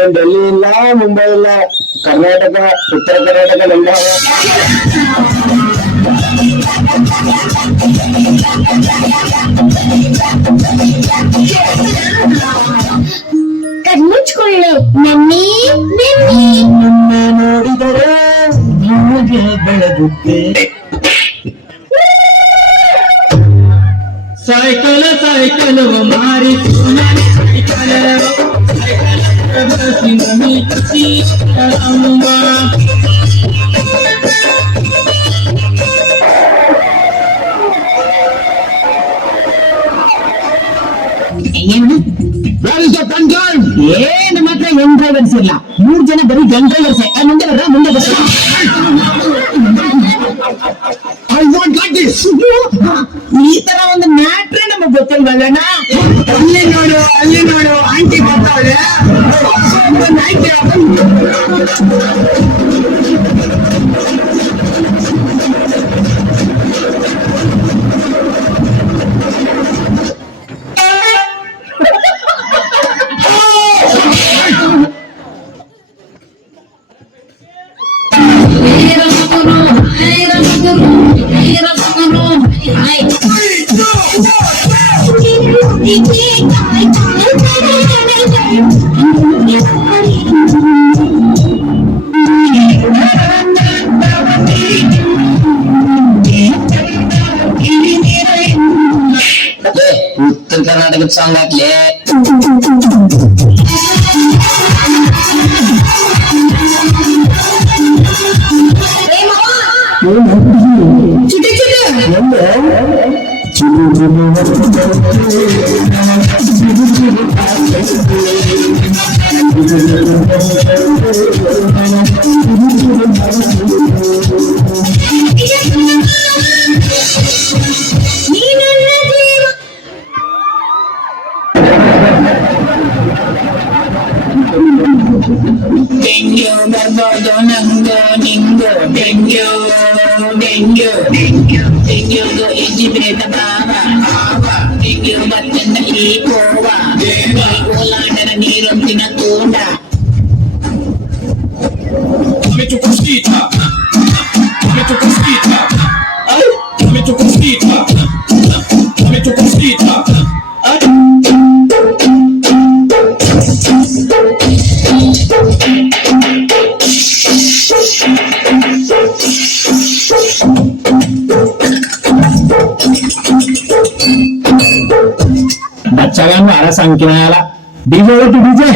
ಏನ್ ಡೆಲ್ಲಿ ಇಲ್ಲ, ಮುಂಬೈ ಇಲ್ಲ, ಕರ್ನಾಟಕ, ಉತ್ತರ ಕರ್ನಾಟಕ ಎಲ್ಲ ಕಣ್ಮುಚ್ಕೊಳ್ಳೆ ನನ್ನಿ ನಿನ್ನೆ ನೋಡಿದರೆ ನಿಮಗೆ ಬೆಳಗುತ್ತೆ. ಸೈಕಲ್ ಸೈಕಲ್ ಮಾರಿ ಏನ್ ಮಾತ್ರ ಹೆಣ್ ಡ್ರೈವರ್ಸ್ ಇಲ್ಲ, 3 ಜನ ಬರೀ ಗನ್ ಡ್ರೈವರ್ಸ್. ಮುಂದೆ ಬರ್ರ, ಮುಂದೆ ಬರ್ರ. ಈ ತರ ಒಂದು ಮ್ಯಾಟ್ರೆ ನಮಗ್ ಗೊತ್ತಿಲ್ವಲ್ಲ. ಅಲ್ಲಿ ನೋಡು ಆಂಟಿ ಬರ್ತಾಳೆ. ಉತ್ತರ ಕರ್ನಾಟಕದ ಸಾಂಗ್ ಹಾಕ್ಲಿ. ಡೆಂಗ್ಯೂ ಬರ್ಬೋದು ನಂಗೋ ನಿಂಗೋ, ಡೆಂಗ್ಯೂ ಡೆಂಗ್ಯೂ ಡೆಂಗ್ಯೂ ಡೆಂಗ್ಯೂದು ಎಜಿಬೇಕ ಬಾವ, ಡೆಂಗ್ಯೂ ಬತ್ತಂದ ಈ ಕೋವ, ಈ ಕೋಲಾಂಡರ ನೀರೊಂದಿನ ತೂಂಡ. Come tu cosita, come tu cosita, come tu cosita, come tu cosita. बच्चांना आरा संख्येला डीजे होती डीजे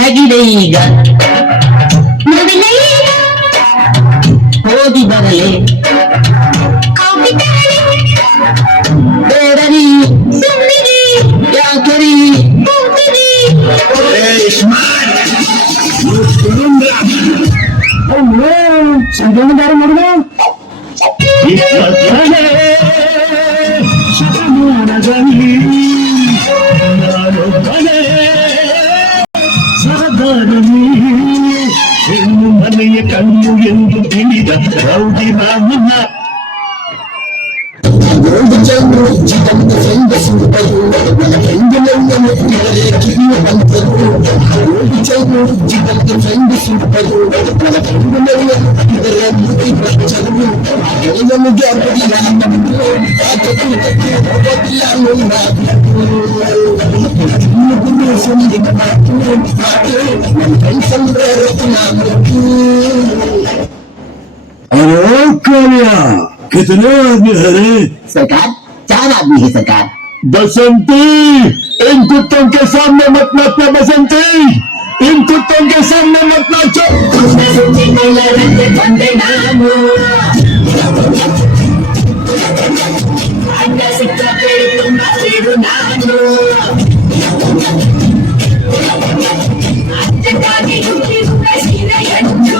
ಹೇಗಿದೆ ಈಗ ಓದಿ ಬರಲೆ ಬೇಡರಿ ಯಾಕರಿ ಸಂಜೆದಾರ ನೋಡಿದ ಹೆಣ್ಣು ಮನೆಯ ಕಣ್ಣು ಎಂದು ತಿಳಿದ ರೌಡಿ ರಾಮನ कितने आदमी है सरकार 4 आदमी है सरकार। बसंती इन कुत्तों के सामने मत नाचना बसंती, ಇಂತು ತಂದೆ ಸಣ್ಣ ಮಕ್ಕಳು ಬಂದೆ ನಾನು ಅಡ್ಡ ಸಿಕ್ಕ ಬೇಡಿ ತುಂಬ ಸೇರು ನಾನು ಅಚ್ಚಕ್ಕಾಗಿ ಹುಟ್ಟಿರುವ ಸೀರೆಯನ್ನು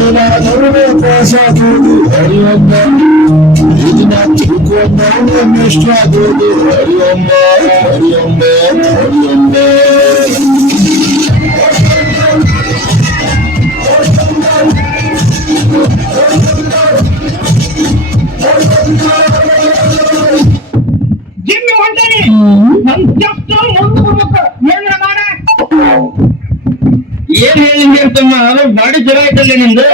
ಏನಾದರೂ ಪಾಸಾಗೋದು ಹರಿಯಮ್ಮ ಇದನ್ನ ತಿಳ್ಕೊಂಡು ಇಷ್ಟ ಆಗೋದು ಹರಿಯಮ್ಮ ಹರಿಯಮ್ಮ ಹರಿಯಮ್ಮ ಜಿಮ್ಮಿ ಹೊಂಟೇನಿ ನನ್ ಜಸ್ಟ್ ಮುಂದೆ ಬರ್ಬೇಕು ಏನ್ರ ಮಾಡ ಏನ್ ಹೇಳಿಂಗೆ ಅಂತಮ್ಮ ಬಾಡಿ ಜ್ವರ ಐತಲ್ಲ ನಿಂದು